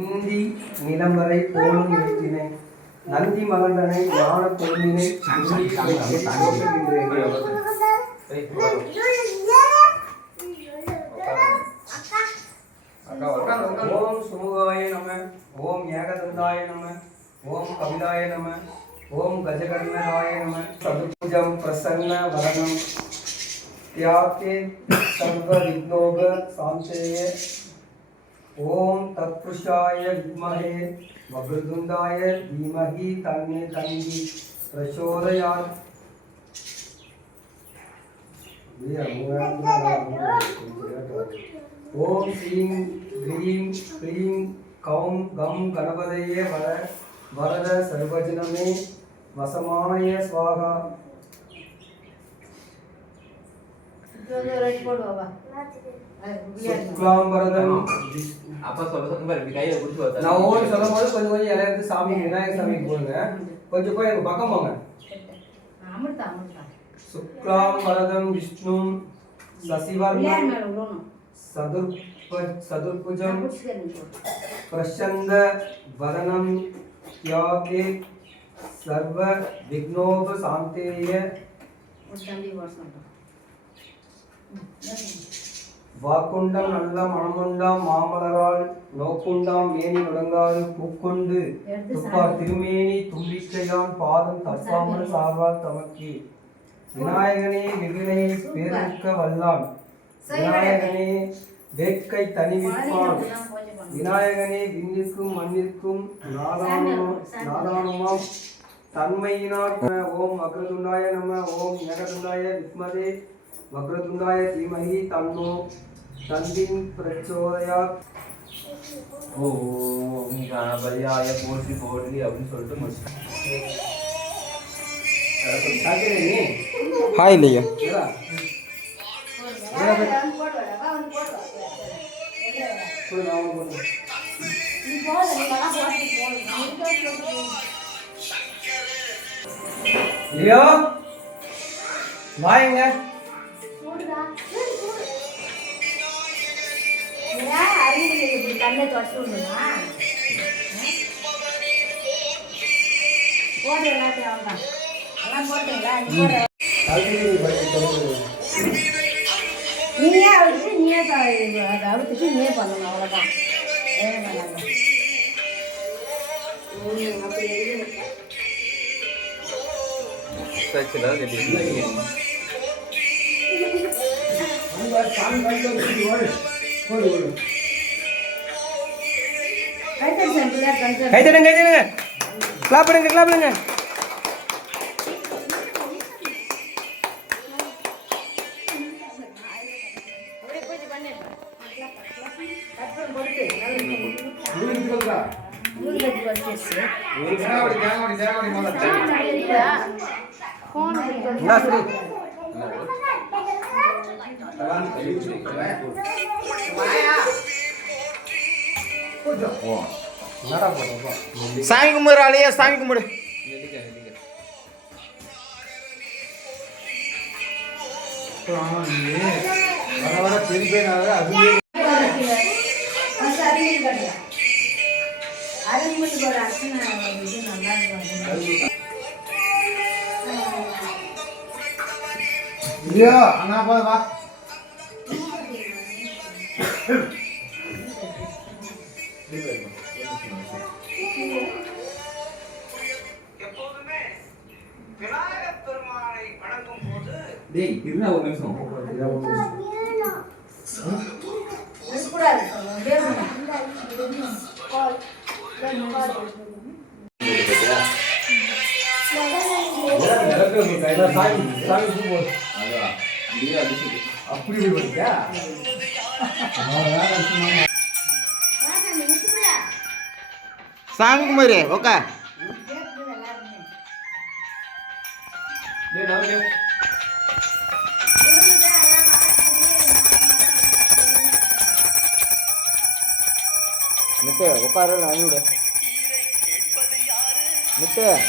இந்தி நிலம்பரை போலும் ஏற்றினை நந்தி மகண்டனை ஞான பொருளினை ஓம் சுமுகாய நம ஓம் ஏகதந்தாய நம ஓம் கவிதாய நம ஓம் கஜகர்ணனாய நம. சதுபுஜம் பிரசன்ன வரணம். தியாகே சர்வ விக்னோக சாந்தேய ओम तत्पुरुषाय विद्महे वक्रतुंडाय धीमहि तन्ने तन्वी प्रचोदयात् ओम श्रीं क्लीं कौं गं गणपतये वर वरद सर्वजनमे वसमाय स्वाहा। சுக்லாம்பரதம் அப்பா சொல்ல சொல்ல பாரு இப்படி கையில புடிச்சு பார்த்தா நான் ஒவ்வொரு சொல்லும் போது கொஞ்சம் கொஞ்சம் எடுத்து சாமி விநாயகர் சாமிக்கு போடுங்க கொஞ்சம் போய் எங்க பக்கம் போங்க சுக்லாம்பரதம் விஷ்ணு சதுர்ப சதுர்புஜம். பிரசந்த வதனம் தியாகே சர்வ விக்னோப சாந்தேய வாக்குண்டம் நல்ல மனமுண்டாம் மாமலரால் நோக்குண்டாம் மேனி நுடங்காது பூக்கொண்டு துப்பார் திருமேனி தும்பிக்கையான் பாதம் தப்பாமல் சாவார் தமக்கே. விநாயகனே விகினை பேருக்க வல்லான். விநாயகனே வேட்கை தனிவிப்பான் விநாயகனே விண்ணிற்கும் மண்ணிற்கும் நாதானும் நாதானுமாம். தன்மையினால் ஓம் வக்ரதுண்டாய நம ஓம் ஏகதுண்டாய வித்மதே வக்ரதுண்டாய தீமஹி தன்னோ தந்தின் பிரச்சோதயாத் ஓம் கணபதியாய போற்றி போற்றி அப்படின்னு சொல்லிட்டு முடிச்சிட்டேன் ஹாய் இல்லையா இல்லையோ வாங்க கண்ணை தொடச்சு விடணுமா போட்டு எல்லாத்தையும் அவன்தான் எல்லாம் போட்டீங்களா நீயே அழுத்து நீயே அதை அழுத்துட்டு நீயே பண்ணணும் அவ்வளோதான் வேற பண்ணாத. அப்படி கை தட்டுங்க கை தட்டுங்க கிளாப் பண்ணுங்க கிளாப் பண்ணுங்க அப்படியே பூஜை பண்ணு. கற்பூரம் பொறுத்து, நல்லா ஊதுபத்தி பொறுத்துச்சு. ஃபோன் சாமி கும்பிடுற ஆளையா சாமி கும்பிடு. நெல்லிக்க நெல்லிக்க வர வர அதுவே ஒரு அர்ச்சனை இது நல்லா இருக்கும். இல்லையோ அண்ணா போய் வா டேய் இருந்தா ஒரு நிமிஷம் இருக்கக்கூடாது. வேணும். சாமி சாமி பூ போடு. அதான் அப்படியே அடிச்சுது அப்படி போய் படிக்கா வாங்க, நீ நிறுத்துக்குள்ள. சாமி கும்பிடு ஓகே கேட்குது எல்லாருமே. டேய் நான் டேய்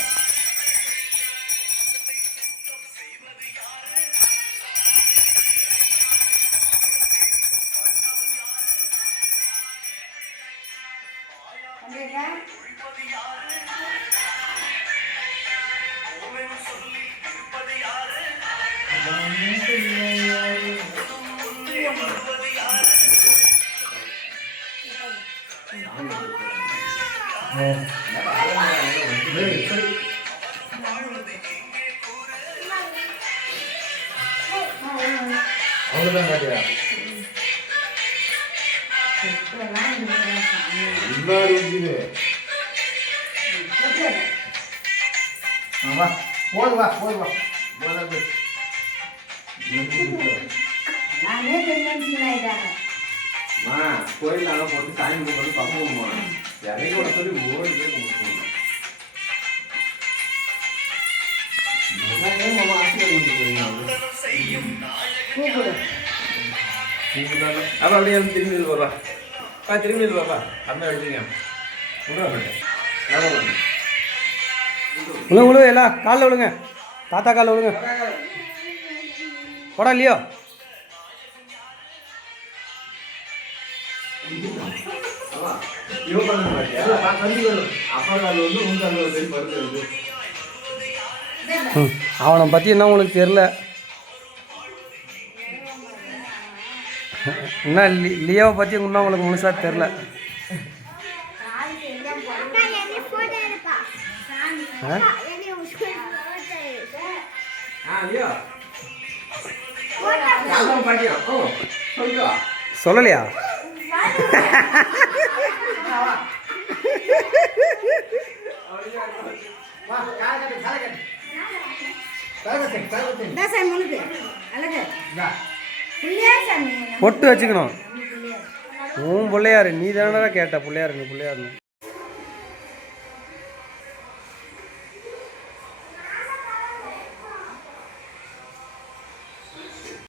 அவ்வளவுதான் பாத்தியா எல்லாரும் இருக்குது வா போது வா போது வா போதாது. நானே பெண்மனுஷன் ஆயிட்டாங்க அம்மா, கோயில் அங்க போட்டு சாமி கும்பிட்டு பக்குவமா இறங்கி விட சொல்லி ஓடி போய் அப்படியே திரும்பி நில்லு பாப்பா பா திரும்பி நில்லு பாப்பா அம்மா எடுத்துங்க விழுங்க விழுங்க எல்லாம் காலில் விழுங்க. தாத்தா காலில் விழுங்க. போடா இல்லையோ? அவனை பற்றி என்ன உனக்கு தெரில என்ன லியோவை பற்றி இன்னும் உங்களுக்கு முழுசாக தெரில ஆ? சொல்லலையா? பொட்டு வச்சுக்கணும். உன் பிள்ளையாரு நீ தானடா கேட்ட பிள்ளையாரு நீ பிள்ளையாருன்னு.